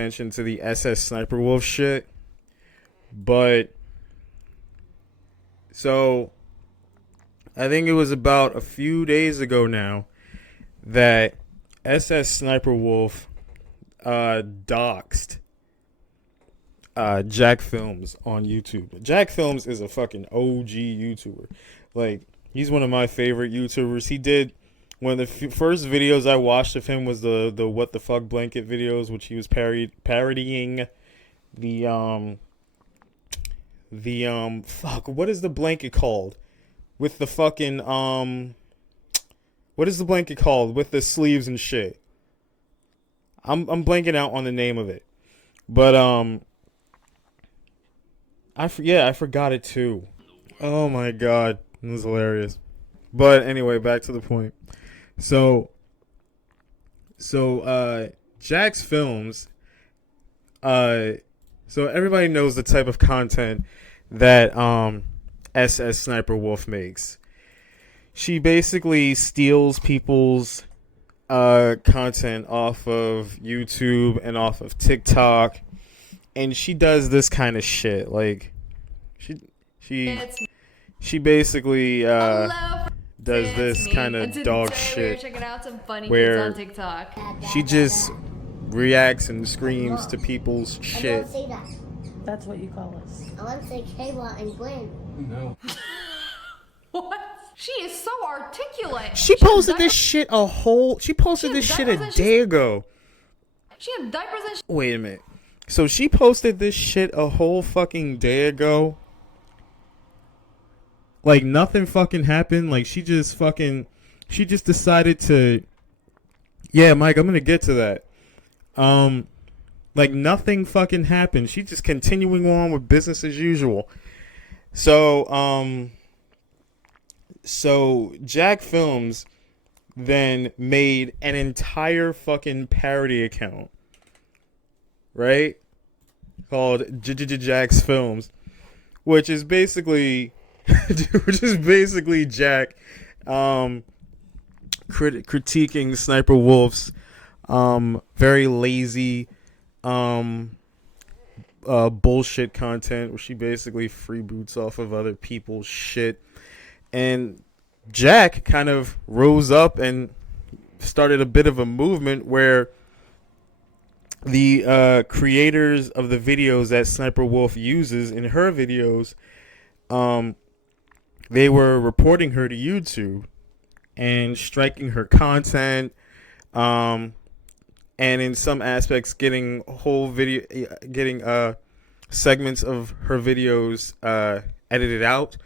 attention to the SS Sniper Wolf shit, but so I think it was about a few days ago now that SS Sniper Wolf doxed Jack Films on YouTube. Jack Films is a fucking OG YouTuber. Like, he's one of my favorite YouTubers. He did one of the first videos I watched of him was the what the fuck blanket videos, which he was parodying the fuck, what is the blanket called with the fucking what is the blanket called with the sleeves and shit? I'm blanking out on the name of it, but I forgot it too. Oh my god, it was hilarious. But anyway, back to the point. So Jack's Films, so everybody knows the type of content that SS Sniper Wolf makes. She basically steals people's content off of YouTube and off of TikTok, and she does this kind of shit. Like she basically does this kind of dog shit where she just reacts and screams to people's shit. That's what you call us. I want to say Kayla and Gwen. No. What? She is so articulate. She posted this shit a day ago. She had diapers and Wait a minute. So she posted this shit a whole fucking day ago. Like nothing fucking happened. Like she just decided to. Yeah, Mike, I'm gonna get to that. Like nothing fucking happened. She just continuing on with business as usual. So Jack Films then made an entire fucking parody account, right? Called JJJack's Films, which is basically Jack critiquing Sniper Wolf's very lazy bullshit content where she basically freeboots off of other people's shit. And Jack kind of rose up and started a bit of a movement where the creators of the videos that Sniper Wolf uses in her videos, they were reporting her to YouTube and striking her content, and in some aspects getting segments of her videos edited out,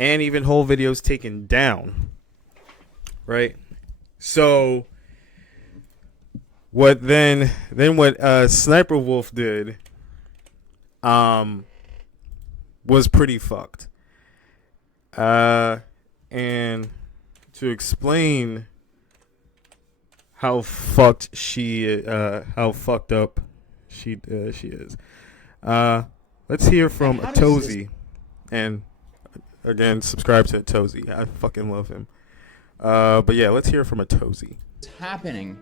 and even whole videos taken down. Right? So what Sniper Wolf did was pretty fucked. And to explain how fucked up she is, let's hear from Atozy. And again, subscribe to Atozy. I fucking love him. But yeah, let's hear from Atozy. What's happening?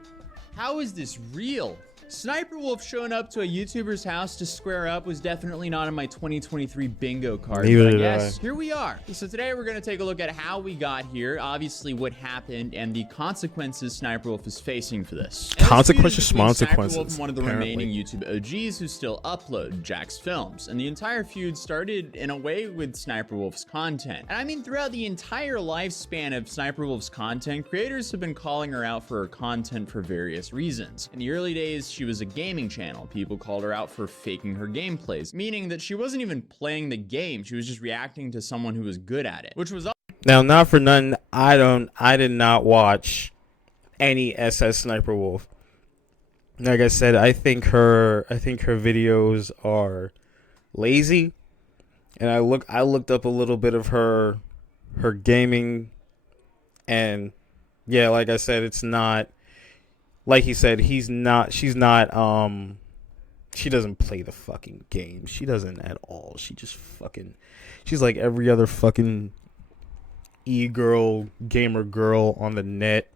How is this real? Sniper Wolf showing up to a YouTuber's house to square up was definitely not on my 2023 bingo card. Neither but did yes, I. here we are. So today we're going to take a look at how we got here, obviously what happened, and the consequences Sniper Wolf is facing for this. Consequences, Sniper Wolf consequences, and one of the apparently. remaining YouTube OGs who still upload Jack's Films. And the entire feud started in a way with Sniper Wolf's content. And I mean, throughout the entire lifespan of Sniper Wolf's content, creators have been calling her out for her content for various reasons. In the early days, she was a gaming channel. People called her out for faking her gameplays, meaning that she wasn't even playing the game. She was just reacting to someone who was good at it, which was Now, not for nothing, I did not watch any SS Sniper Wolf. Like I said, I think her videos are lazy, and I looked up a little bit of her gaming, and yeah, like I said, it's not like he said, she's not she doesn't play the fucking game. She doesn't at all. She's like every other fucking e-girl, gamer girl on the net.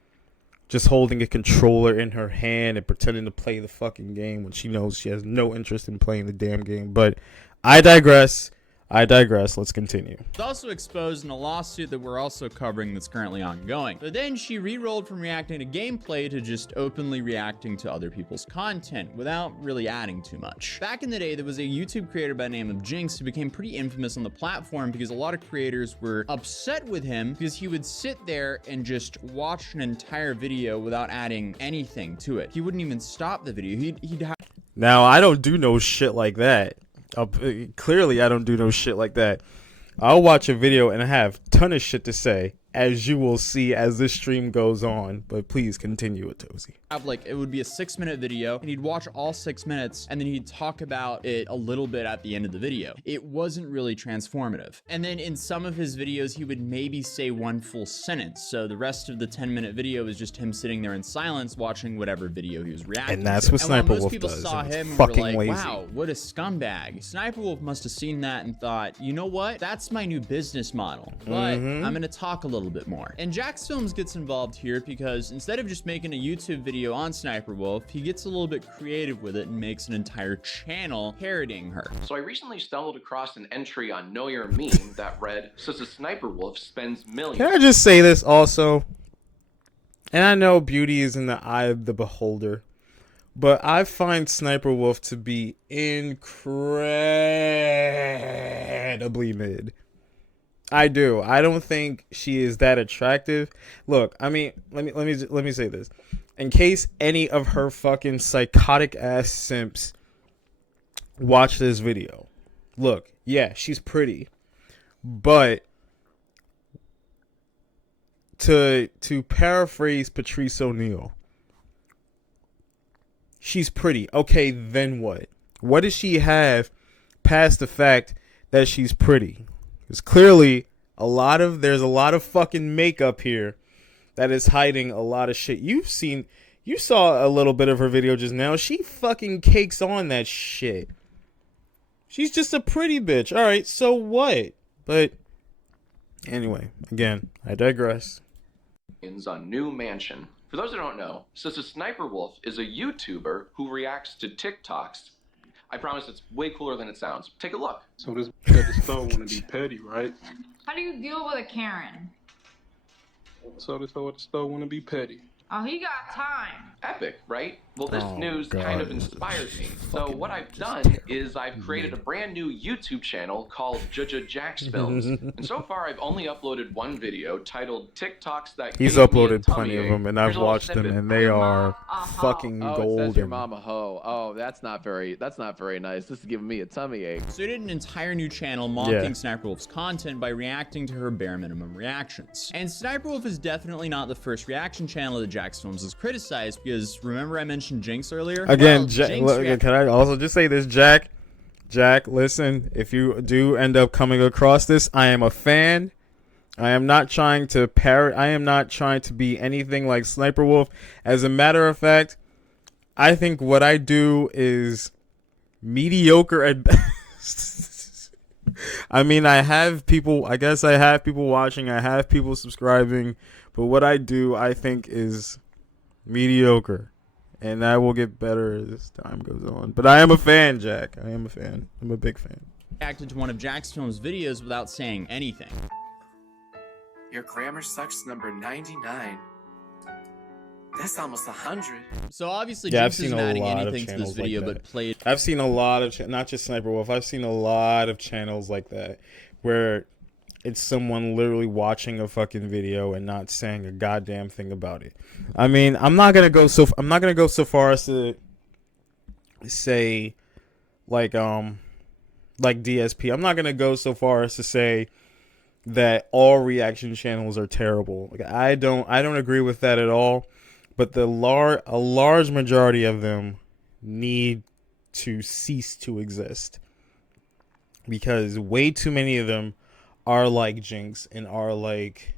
just holding a controller in her hand and pretending to play the fucking game when she knows she has no interest in playing the damn game. But I digress. Let's continue. It's also exposed in a lawsuit that we're also covering that's currently ongoing. But then she re-rolled from reacting to gameplay to just openly reacting to other people's content without really adding too much. Back in the day, there was a YouTube creator by the name of Jinx who became pretty infamous on the platform because a lot of creators were upset with him because he would sit there and just watch an entire video without adding anything to it. He wouldn't even stop the video. He'd have... Now, I don't do no shit like that. Clearly, I don't do no shit like that. I'll watch a video and I have a ton of shit to say, as you will see as this stream goes on. But please continue it, Tozy. Like, it would be a 6-minute video and he'd watch all 6 minutes and then he'd talk about it a little bit at the end of the video. It wasn't really transformative. And then in some of his videos, he would maybe say one full sentence. So the rest of the 10-minute video is just him sitting there in silence watching whatever video he was reacting to. And that's what Sniper Wolf most people does. saw him and fucking were like, lazy. wow, what a scumbag. Sniper Wolf must have seen that and thought, you know what? That's my new business model. But I'm going to talk a little bit more. And jackfilms gets involved here because instead of just making a YouTube video on Sniper Wolf, he gets a little bit creative with it and makes an entire channel parodying her. So I recently stumbled across an entry on Know Your Meme that read, says a Sniper Wolf spends millions. Can I just say this also? And I know beauty is in the eye of the beholder, but I find Sniper Wolf to be incredibly mid. I do. I don't think she is that attractive. Look, I mean, let me say this. In case any of her fucking psychotic ass simps watch this video. Look, yeah, she's pretty. But to paraphrase Patrice O'Neal, she's pretty. Okay, then what? What does she have past the fact that she's pretty? Because clearly there's a lot of fucking makeup here that is hiding a lot of shit. You saw a little bit of her video just now. She fucking cakes on that shit. She's just a pretty bitch. All right, so what? But anyway, again, I digress. On new mansion. For those who don't know, Sister Sniper Wolf is a YouTuber who reacts to TikToks. I promise it's way cooler than it sounds. Take a look. So this at the store want to be petty, right? How do you deal with a Karen? So this at the store want to be petty. Oh, he got time. Epic, right? Well, this Oh, news God. kind of inspires me. So what I've done is I've created a brand new YouTube channel called JJJackfilms. And so far, I've only uploaded one video titled TikToks That He's Gave Me a uploaded Tummy plenty of Ache. them, and Here's I've a little watched them, snippet. and they are fucking Oh, it says your golden. mama ho. Oh, that's not very nice. This is giving me a tummy ache. So he did an entire new channel mocking Yeah. Sniper Wolf's content by reacting to her bare minimum reactions. And Sniper Wolf is definitely not the first reaction channel that jackfilms has criticized because remember I mentioned Jinx earlier? Again, Well, Jinx can I also just say this, Jack, listen, if you do end up coming across this, I am a fan. I am not trying to I am not trying to be anything like Sniper Wolf. As a matter of fact, I think what I do is mediocre at best. I mean, I have people watching, I have people subscribing, but what I do, I think, is mediocre. And I will get better as time goes on. But I am a fan, Jack. I am a fan. I'm a big fan. reacted to one of jackfilms' videos without saying anything. Your grammar sucks number 99. That's almost 100. So obviously Yeah, I've Jinx seen isn't a adding lot of anything to this channels like video, that. but played I've seen a lot of, not just Sniper Wolf, I've seen a lot of channels like that where it's someone literally watching a fucking video and not saying a goddamn thing about it. I mean, I'm not gonna go so far as to say like DSP. I'm not gonna go so far as to say that all reaction channels are terrible. Like I don't agree with that at all. But a large majority of them need to cease to exist because way too many of them are like Jinx and are like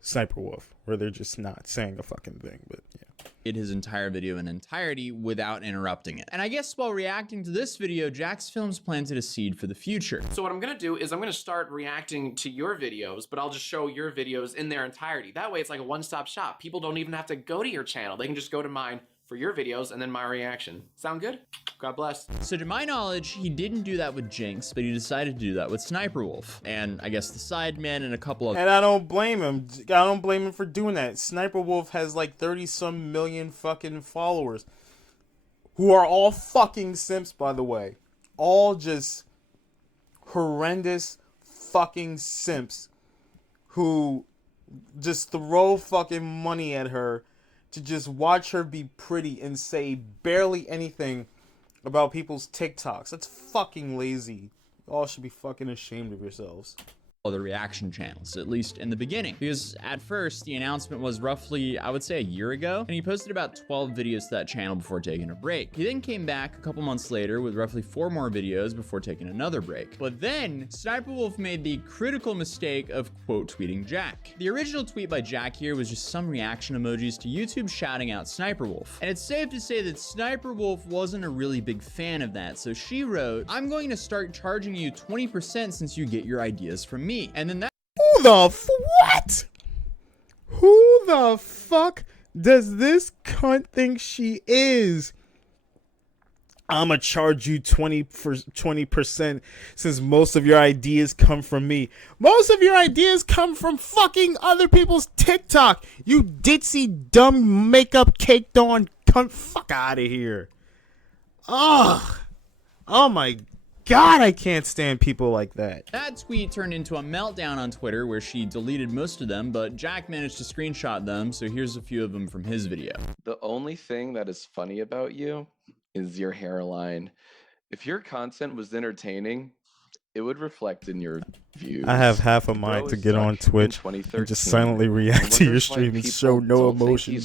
Sniper Wolf, where they're just not saying a fucking thing. But yeah. his entire video in entirety without interrupting it. And I guess while reacting to this video, jackfilms planted a seed for the future. So what I'm gonna do is I'm gonna start reacting to your videos, but I'll just show your videos in their entirety. That way it's like a one-stop shop. People don't even have to go to your channel. They can just go to mine for your videos and then my reaction. Sound good? God bless. So to my knowledge, he didn't do that with Jinx, but he decided to do that with Sniper Wolf, and I guess the Sidemen and a couple of. And I don't blame him. I don't blame him for doing that. Sniper Wolf has like 30-some million fucking followers, who are all fucking simps, by the way. All just horrendous fucking simps who just throw fucking money at her to just watch her be pretty and say barely anything about people's TikToks. That's fucking lazy. You all should be fucking ashamed of yourselves. Other reaction channels, at least in the beginning, because at first the announcement was roughly, I would say, a year ago, and he posted about 12 videos to that channel before taking a break. He then came back a couple months later with roughly 4 more videos before taking another break. But then Sniper Wolf made the critical mistake of quote tweeting Jack. The original tweet by Jack here was just some reaction emojis to YouTube shouting out Sniper Wolf, and it's safe to say that Sniper Wolf wasn't a really big fan of that, so she wrote, "I'm going to start charging you 20% since you get your ideas from me." And then that. Who the what? Who the fuck does this cunt think she is? I'ma charge you 20% since most of your ideas come from me. Most of your ideas come from fucking other people's TikTok. You ditzy, dumb, makeup caked on cunt. Fuck out of here. Ugh. Oh my God, I can't stand people like that. That tweet turned into a meltdown on Twitter where she deleted most of them, but Jack managed to screenshot them, so here's a few of them from his video. The only thing that is funny about you is your hairline. If your content was entertaining, it would reflect in your views. I have half a mind to get on Twitch and just silently react to your stream and show no emotion,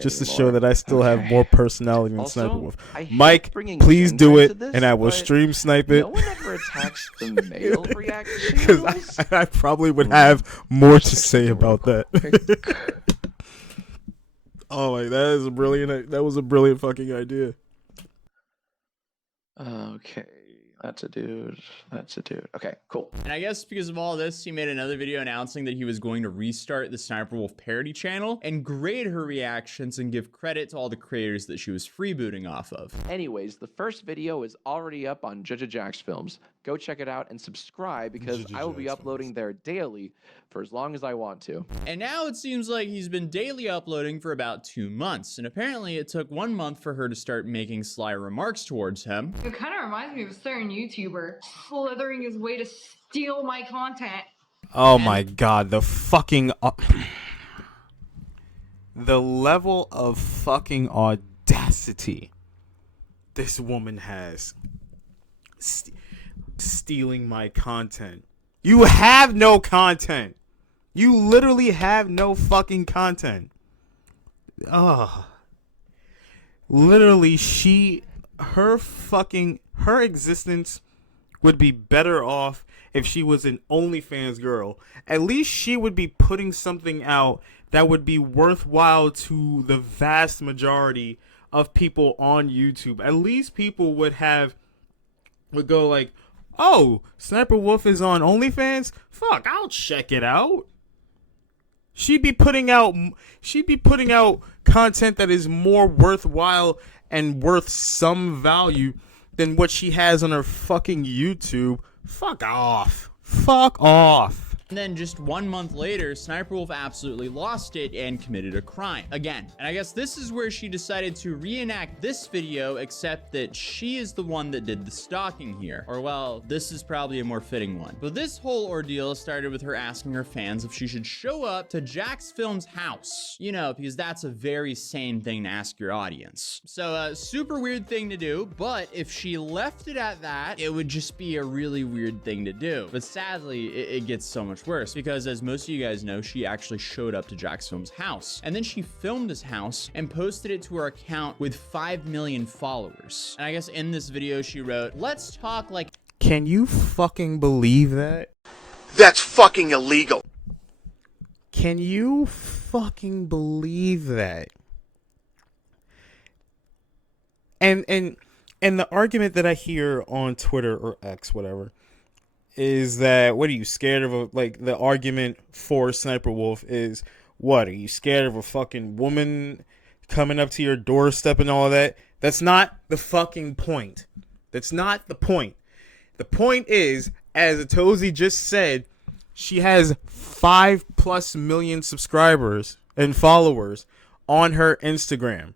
just to show that I still have more personality than Sniper Wolf. Mike, please do it, and I will stream snipe it. No one ever attacks the male reaction Because I probably would have more to say about that. Oh my, that is a brilliant. That was a brilliant fucking idea. Okay. That's a dude. That's a dude. Okay, cool. And I guess because of all this, he made another video announcing that he was going to restart the Sniper Wolf parody channel and grade her reactions and give credit to all the creators that she was freebooting off of. Anyways, the first video is already up on JJJackfilms. Go check it out and subscribe because I will be uploading there daily for as long as I want to. And now it seems like he's been daily uploading for about 2 months, and apparently it took 1 month for her to start making sly remarks towards him. It kind of reminds me of a certain YouTuber slithering his way to steal my content. Oh my God, the fucking the level of fucking audacity this woman has. Stealing my content. You have no content. You literally have no fucking content. Ugh. Literally, her existence would be better off if she was an OnlyFans girl. At least she would be putting something out that would be worthwhile to the vast majority of people on YouTube. At least people would go like, oh, Sniper Wolf is on OnlyFans? Fuck, I'll check it out. She'd be putting out content that is more worthwhile and worth some value than what she has on her fucking YouTube. Fuck off. Fuck off. And then just 1 month later, Sniper Wolf absolutely lost it and committed a crime again. And I guess this is where she decided to reenact this video, except that she is the one that did the stalking here. Or well, this is probably a more fitting one. But this whole ordeal started with her asking her fans if she should show up to jackfilms' house. You know, because that's a very sane thing to ask your audience. So a super weird thing to do, but if she left it at that, it would just be a really weird thing to do. But sadly, it gets so much worse because, as most of you guys know, she actually showed up to jackfilms' house, and then she filmed his house and posted it to her account with 5 million followers. And I guess in this video she wrote, "Let's talk like..." Can you fucking believe that? That's fucking illegal. Can you fucking believe that? and the argument that I hear on Twitter or X, whatever, is that what are you scared of? The argument for Sniper Wolf is, what are you scared of a fucking woman coming up to your doorstep and all of that? That's not the fucking point. That's not the point. The point is, as Atozy just said, she has 5+ million subscribers and followers on her Instagram.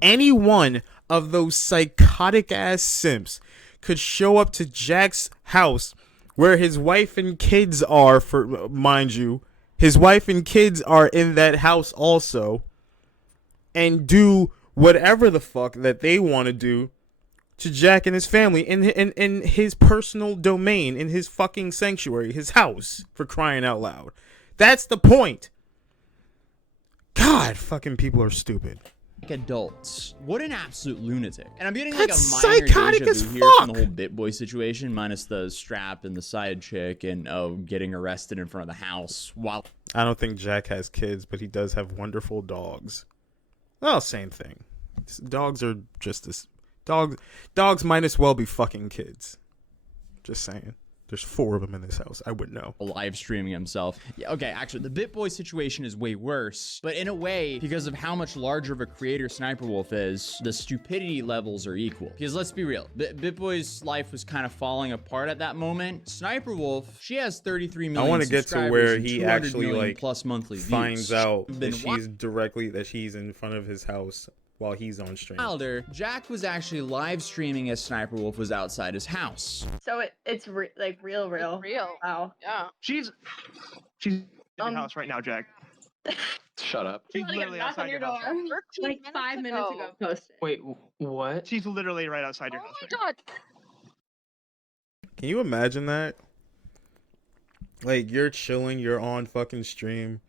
Any one of those psychotic ass simps could show up to Jack's house where his wife and kids are, for mind you, his wife and kids are in that house also, and do whatever the fuck that they want to do to Jack and his family in his personal domain, in his fucking sanctuary, his house, for crying out loud. That's the point. God, fucking people are stupid. Adults. What an absolute lunatic. And I'm getting like That's a minor psychotic deja as vu here from fuck. the whole BitBoy situation, minus the strap and the side chick and getting arrested in front of the house while I don't think Jack has kids, but he does have wonderful dogs. Well, same thing. Dogs are just as dogs might as well be fucking kids. Just saying. There's 4 of them in this house. I would know. live streaming himself. Yeah, okay, actually, the BitBoy situation is way worse, but in a way, because of how much larger of a creator Sniper Wolf is, the stupidity levels are equal. Because let's be real, BitBoy's life was kind of falling apart at that moment. Sniper Wolf, she has 33 million. I want to get to where he actually like plus monthly finds views. out that she's in front of his house while he's on stream. Wilder, Jack was actually live streaming as Sniper Wolf was outside his house. So it's real. Real. Wow. Yeah. She's in your house right now, Jack. Shut up. She's literally outside your house. Like 5 minutes ago posted. Wait, what? She's literally right outside your Oh house. my god. Can you imagine that? Like, you're chilling, you're on fucking stream,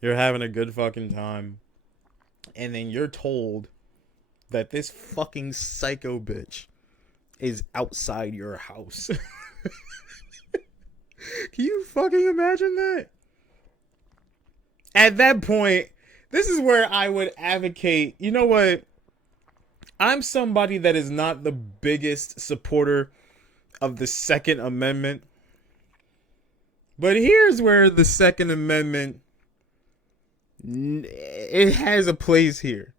you're having a good fucking time, and then you're told that this fucking psycho bitch is outside your house. Can you fucking imagine that? At that point, this is where I would advocate, you know what? I'm somebody that is not the biggest supporter of the Second Amendment. But here's where the Second Amendment, it has a place here.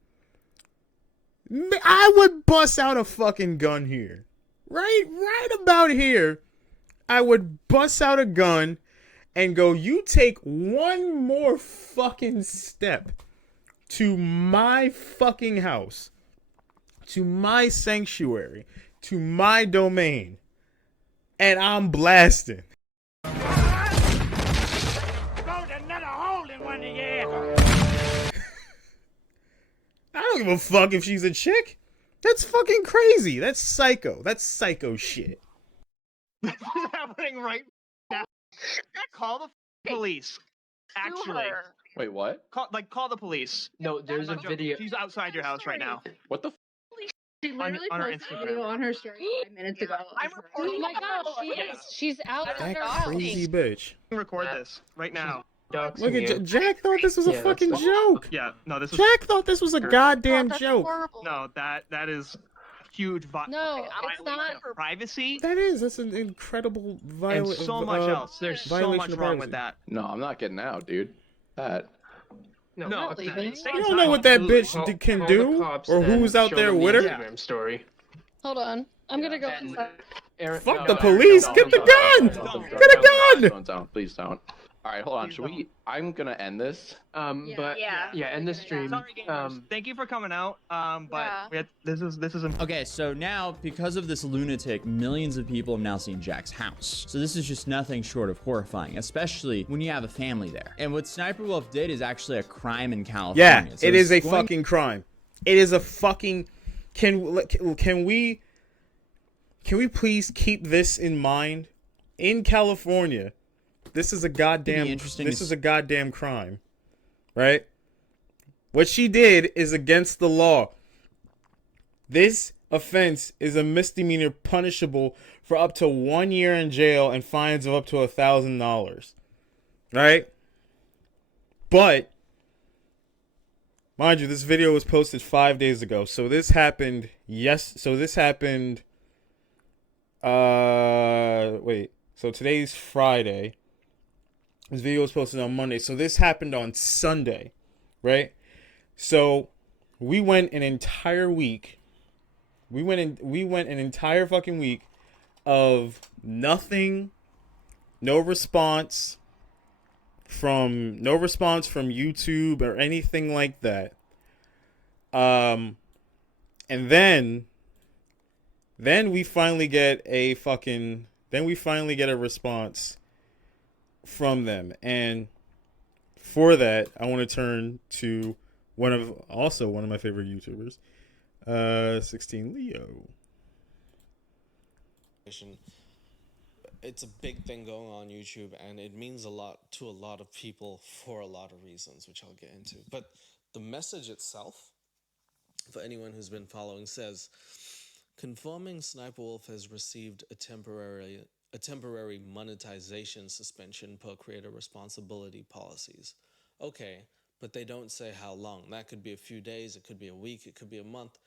I would bust out a fucking gun here. Right about here. I would bust out a gun and go, you take one more fucking step to my fucking house, to my sanctuary, to my domain, and I'm blasting. I don't give a fuck if she's a chick. That's fucking crazy. That's psycho. That's psycho shit. This is happening right now. Call the police. Actually. Wait, what? Call the police. No, there's a video. She's outside your house right now. What the? She literally on her posted a Instagram. video on her story 5 minutes ago. I'm reporting. Oh my god, she's out of That her house. crazy bitch. Record this right now. Look at Jack thought this was a fucking joke. Yeah, no, this is Jack thought this was a goddamn That's joke. horrible. no, that is huge No, it's violation not. of privacy That's an incredible and violation. so much else. There's so much wrong with that. No, I'm not getting out, dude. That. No, not leaving. stay You don't inside. know what that bitch Call- can call do, the cops or then, who's out show there them the with her. Instagram story. Hold on. I'm gonna go inside. Aaron, Fuck no, the no, police. no, Get the no, gun. no, no, Get a gun. Don't. Please don't. All right, hold on. Please Should we? I'm gonna end this. But Yeah. end the stream. Sorry, gamers. Thank you for coming out. But this is Okay, so now, because of this lunatic, millions of people have now seen Jack's house. So this is just nothing short of horrifying, especially when you have a family there. And what Sniper Wolf did is actually a crime in California. Yeah, So it is a it's going- fucking crime. It is a fucking. Can we please keep this in mind? In California, this is a goddamn. interesting This to is a goddamn crime, right? What she did is against the law. This offense is a misdemeanor punishable for up to 1 year in jail and fines of up to $1,000. Right? But Mind you, this video was posted 5 days ago. So this happened. Wait. So today's Friday. This video was posted on Monday. So this happened on Sunday, right? So we went an entire week. We went an entire fucking week of nothing, no response from YouTube or anything like that. And then we finally get a response from them. And for that, I want to turn to one of my favorite YouTubers, 16 Leo. It's a big thing going on YouTube, and it means a lot to a lot of people for a lot of reasons, which I'll get into. But the message itself, for anyone who's been following, says, confirming Sniper Wolf has received a temporary monetization suspension per creator responsibility policies. Okay, but they don't say how long. That could be a few days, it could be a week, it could be a month,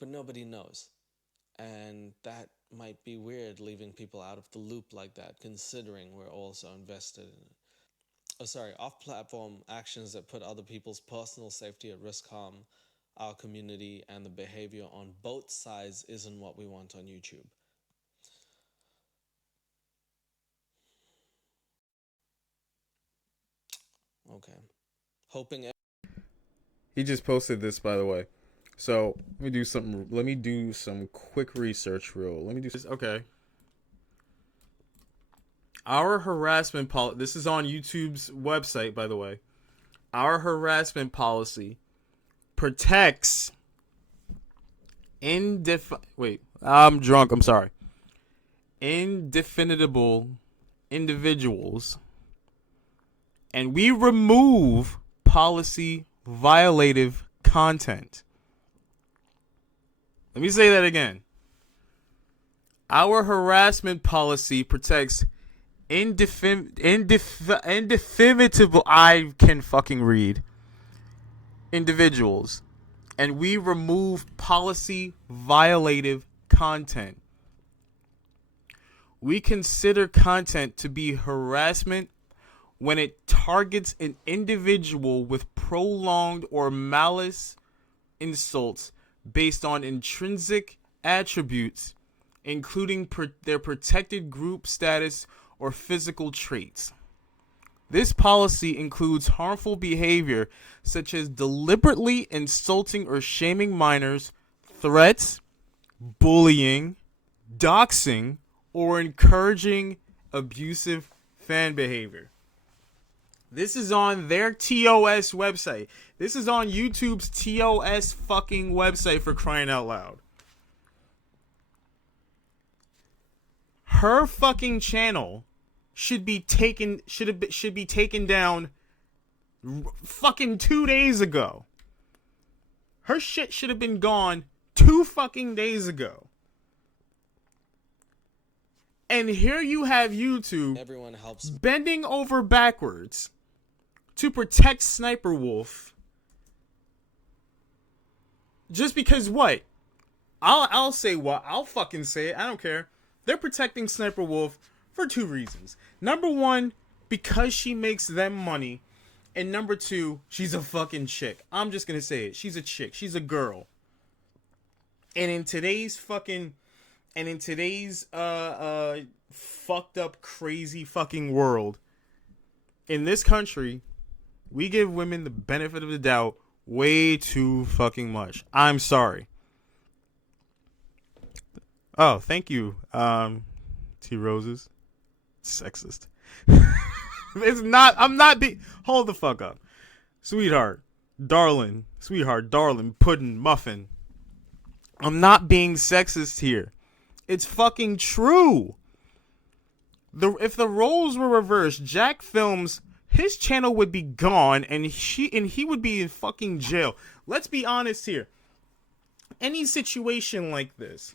but nobody knows. And that might be weird, leaving people out of the loop like that, considering we're also invested in it. Off-platform actions that put other people's personal safety at risk harm our community, and the behavior on both sides isn't what we want on YouTube. Okay. He just posted this, by the way. So let me do some quick research. Okay. Our harassment policy. This is on YouTube's website, by the way. Our harassment policy protects I'm drunk. I'm sorry. Indefinable individuals, and we remove policy violative content. Let me say that again. Our harassment policy protects indefinable I can fucking read individuals, and we remove policy violative content. We consider content to be harassment when it targets an individual with prolonged or malice insults based on intrinsic attributes, including their protected group status or physical traits. This policy includes harmful behavior such as deliberately insulting or shaming minors, threats, bullying, doxing, or encouraging abusive fan behavior. This is on their TOS website. This is on YouTube's TOS fucking website, for crying out loud. Her fucking channel should be taken down fucking 2 days ago. Her shit should have been gone 2 fucking days ago. And here you have YouTube bending over backwards to protect Sniper Wolf. Just because what? I'll say what? I'll fucking say it. I don't care. They're protecting Sniper Wolf for 2 reasons. Number 1, because she makes them money. And number 2, she's a fucking chick. I'm just gonna say it. She's a chick. She's a girl. And in today's fucking... And in today's fucked up, crazy fucking world, in this country, we give women the benefit of the doubt way too fucking much. I'm sorry. Oh, thank you, T Roses. Sexist. It's not. I'm not being. Hold the fuck up, sweetheart, darling, puddin', muffin. I'm not being sexist here. It's fucking true. If the roles were reversed, Jackfilms, his channel would be gone, and he would be in fucking jail. Let's be honest here. Any situation like this,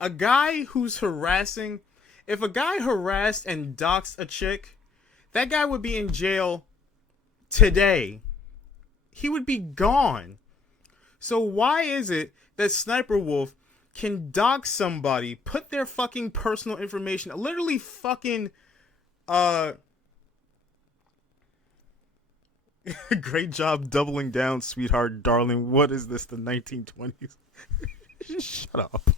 a guy who's harassing, if a guy harassed and doxed a chick, that guy would be in jail today, he would be gone. So why is it that Sniper Wolf can dox somebody, put their fucking personal information, literally fucking, great job doubling down, sweetheart, darling. What is this, the 1920s? Shut up.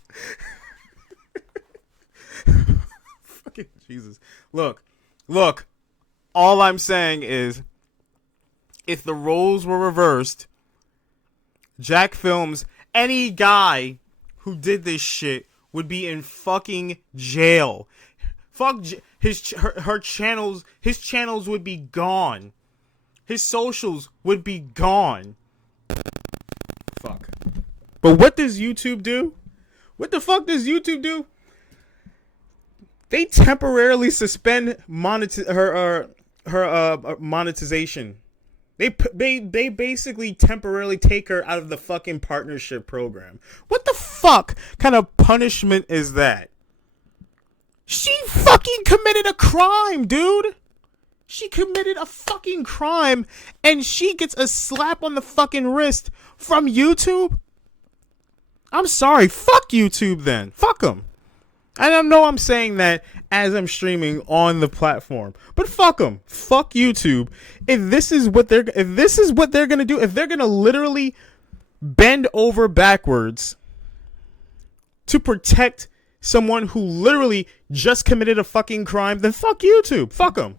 Fucking Jesus. Look. All I'm saying is, if the roles were reversed, Jack Films, any guy who did this shit would be in fucking jail. Her channels, his channels would be gone. His socials would be gone. Fuck. But what does YouTube do? What the fuck does YouTube do? They temporarily suspend her monetization. They basically temporarily take her out of the fucking partnership program. What the fuck kind of punishment is that? She fucking committed a crime, dude. She committed a fucking crime and she gets a slap on the fucking wrist from YouTube? I'm sorry. Fuck YouTube then. Fuck them. And I know I'm saying that as I'm streaming on the platform, but fuck them. Fuck YouTube. If this is what they're gonna do, if they're gonna literally bend over backwards to protect someone who literally just committed a fucking crime, then fuck YouTube. Fuck them.